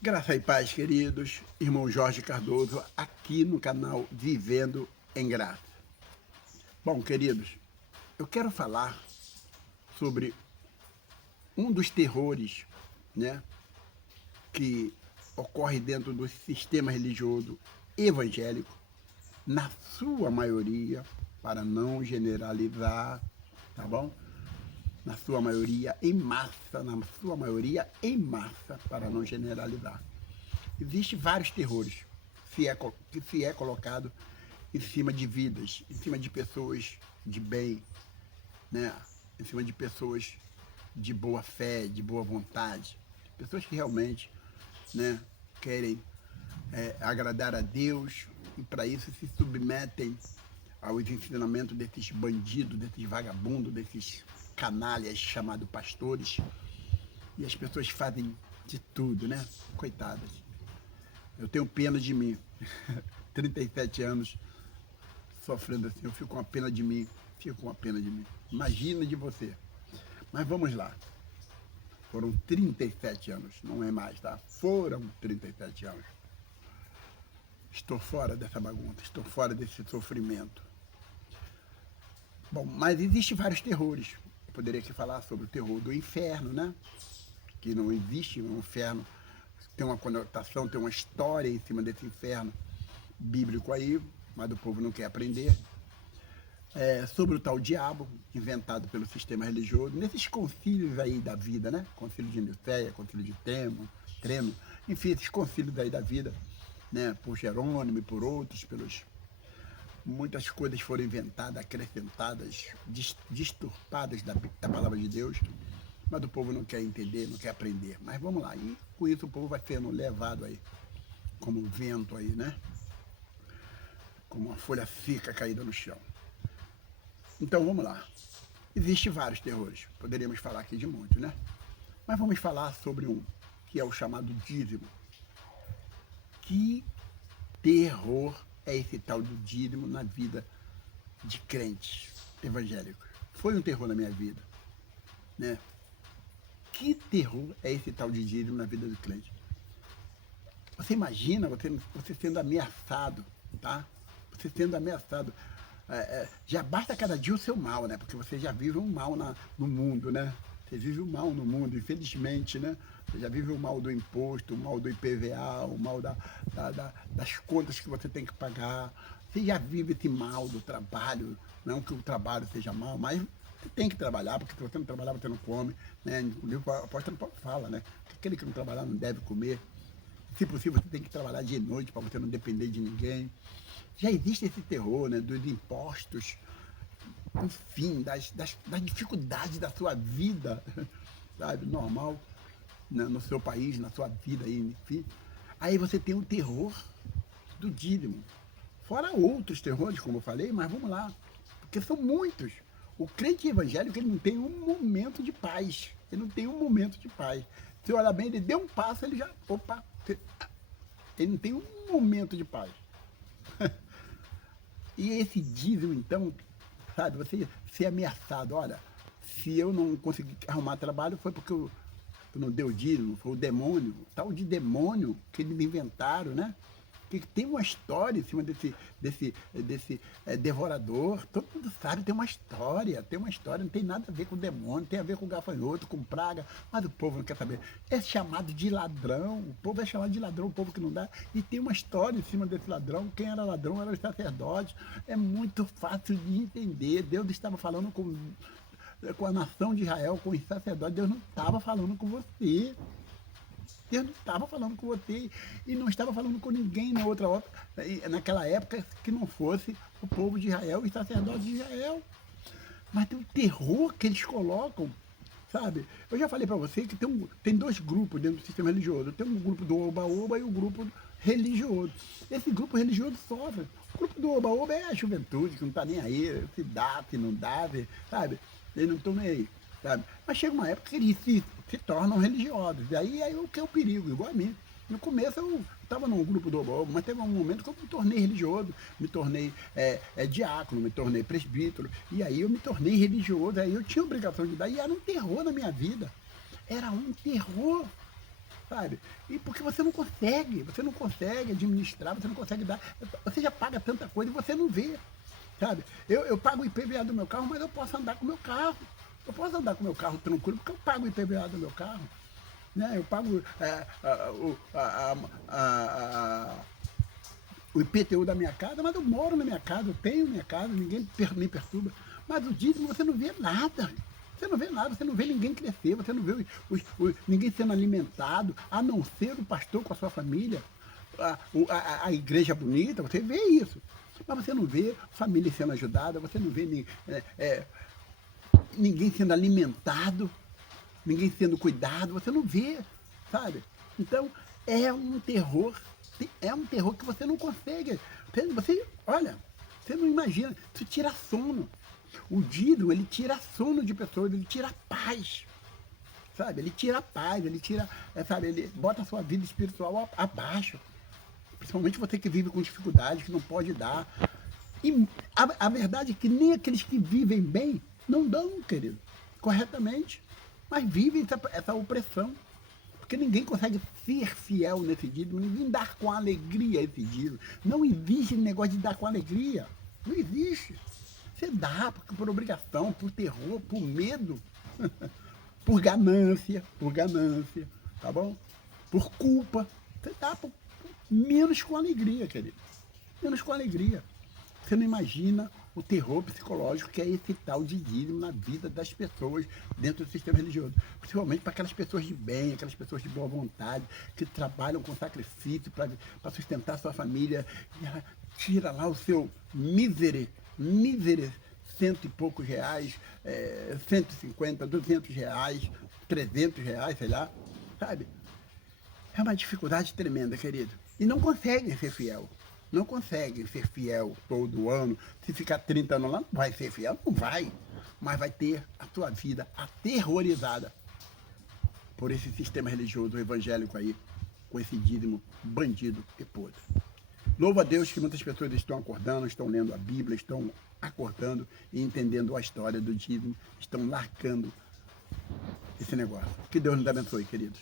Graça e paz, queridos. Irmão Jorge Cardoso, aqui no canal Vivendo em Graça. Bom, queridos, eu quero falar sobre um dos terrores, né, que ocorre dentro do sistema religioso evangélico, na sua maioria, para não generalizar, tá bom? Na sua maioria em massa, para não generalizar. Existem vários terrores que se é colocado em cima de vidas, em cima de pessoas de bem, né? Em cima de pessoas de boa fé, de boa vontade, pessoas que realmente, né, querem agradar a Deus e para isso se submetem aos ensinamentos desses bandidos, desses vagabundos, desses canalhas chamados pastores. E as pessoas fazem de tudo, né? Coitadas. Eu tenho pena de mim. 37 anos sofrendo assim, eu fico com uma pena de mim. Imagina de você. Mas vamos lá. Foram 37 anos, não é mais, tá? Foram 37 anos. Estou fora dessa bagunça, estou fora desse sofrimento. Bom, mas existem vários terrores. Eu poderia aqui falar sobre o terror do inferno, né? Que não existe um inferno. Tem uma conotação, tem uma história em cima desse inferno bíblico aí, mas o povo não quer aprender. Sobre o tal diabo, inventado pelo sistema religioso, nesses concílios aí da vida, né? Concílio de Nicéia, concílio de Treno, enfim, esses concílios aí da vida, né? Por Jerônimo e por outros, muitas coisas foram inventadas, acrescentadas, disturpadas da palavra de Deus, mas o povo não quer entender, não quer aprender. Mas vamos lá, e com isso o povo vai sendo levado aí, como o vento aí, né? Como uma folha seca caída no chão. Então vamos lá. Existem vários terrores, poderíamos falar aqui de muitos, né? Mas vamos falar sobre um, que é o chamado dízimo. Que terror é esse tal do dízimo na vida de crentes evangélicos? Foi um terror na minha vida, né? Que terror é esse tal de dízimo na vida do crente? Você imagina você sendo ameaçado, tá? Você sendo ameaçado. Já basta cada dia o seu mal, né? Porque você já vive um mal no mundo, né? Você vive um mal no mundo, infelizmente, né? Você já vive o mal do imposto, o mal do IPVA, o mal das contas que você tem que pagar. Você já vive esse mal do trabalho, não que o trabalho seja mal, mas você tem que trabalhar, porque se você não trabalhar, você não come, né? Inclusive o apóstolo Paulo fala, né? Que aquele que não trabalhar não deve comer. Se possível, você tem que trabalhar de noite para você não depender de ninguém. Já existe esse terror, né, dos impostos, enfim, das dificuldades da sua vida, sabe, normal, né, no seu país, na sua vida, aí, enfim. Aí você tem o terror do dízimo. Fora outros terrores, como eu falei, mas vamos lá, porque são muitos. O crente evangélico, ele não tem um momento de paz. Ele não tem um momento de paz. Se olhar bem, ele deu um passo, ele já, opa, ele não tem um momento de paz. E esse dízimo, então, sabe, você ser ameaçado, olha, se eu não conseguir arrumar trabalho foi porque eu não deu dízimo, foi o demônio, tal de demônio que eles inventaram, né? Que tem uma história em cima desse devorador, todo mundo sabe, tem uma história, não tem nada a ver com o demônio, tem a ver com gafanhoto, com praga, mas o povo não quer saber. É chamado de ladrão, o povo é chamado de ladrão, o povo que não dá, e tem uma história em cima desse ladrão, quem era ladrão era os sacerdotes, é muito fácil de entender, Deus estava falando com a nação de Israel, com os sacerdotes, Deus não estava falando com você. Deus não estava falando com você e não estava falando com ninguém naquela época que não fosse o povo de Israel e os sacerdotes de Israel. Mas tem um terror que eles colocam, sabe? Eu já falei para você que tem dois grupos dentro do sistema religioso. Tem um grupo do Oba-Oba e o grupo religioso. Esse grupo religioso sofre. O grupo do Oba-Oba é a juventude, que não está nem aí, se dá, se não dá, sabe? Eles não estão nem aí. Sabe? Mas chega uma época que eles se tornam religiosos. E aí o que é o perigo, igual a mim. No começo eu estava num grupo do Oba, mas teve um momento que eu me tornei religioso, me tornei diácono, me tornei presbítero, e aí eu me tornei religioso, aí eu tinha obrigação de dar, e era um terror na minha vida. Era um terror. sabe? E porque você não consegue administrar, você não consegue dar, você já paga tanta coisa e você não vê, sabe? Eu pago o IPVA do meu carro, mas eu posso andar com o meu carro. Eu posso andar com o meu carro tranquilo, porque eu pago o IPVA do meu carro. Né? Eu pago o IPTU da minha casa, mas eu moro na minha casa, eu tenho minha casa, ninguém me perturba. Mas o dízimo você não vê nada. Você não vê nada, você não vê ninguém crescer, você não vê ninguém sendo alimentado, a não ser o pastor com a sua família, a igreja bonita, você vê isso. Mas você não vê família sendo ajudada, você não vê ninguém sendo alimentado, ninguém sendo cuidado, você não vê, sabe? Então, é um terror que você não consegue. Olha, você não imagina, isso tira sono. O dízimo, ele tira sono de pessoas, ele tira paz, sabe? Ele tira a paz, ele tira, sabe? Ele bota a sua vida espiritual abaixo. Principalmente você que vive com dificuldade, que não pode dar. E a verdade é que nem aqueles que vivem bem não dão, querido, corretamente, mas vivem essa opressão. Porque ninguém consegue ser fiel nesse dízimo, ninguém dar com alegria esse dízimo. Não existe negócio de dar com alegria. Não existe. Você dá por obrigação, por terror, por medo, por ganância, tá bom? Por culpa. Você dá menos com alegria, querido. Menos com alegria. Você não imagina o terror psicológico que é esse tal de dízimo na vida das pessoas dentro do sistema religioso. Principalmente para aquelas pessoas de bem, aquelas pessoas de boa vontade, que trabalham com sacrifício para sustentar sua família. E ela tira lá o seu mísero, cento e poucos reais, 150, 200 reais, 300 reais, sei lá, sabe? É uma dificuldade tremenda, querido. E não conseguem ser fiel. Não conseguem ser fiel todo ano. Se ficar 30 anos lá, não vai ser fiel, não vai. Mas vai ter a sua vida aterrorizada por esse sistema religioso evangélico aí, com esse dízimo bandido e podre. Louvo a Deus que muitas pessoas estão acordando, estão lendo a Bíblia, estão acordando e entendendo a história do dízimo, estão largando esse negócio. Que Deus nos abençoe, queridos.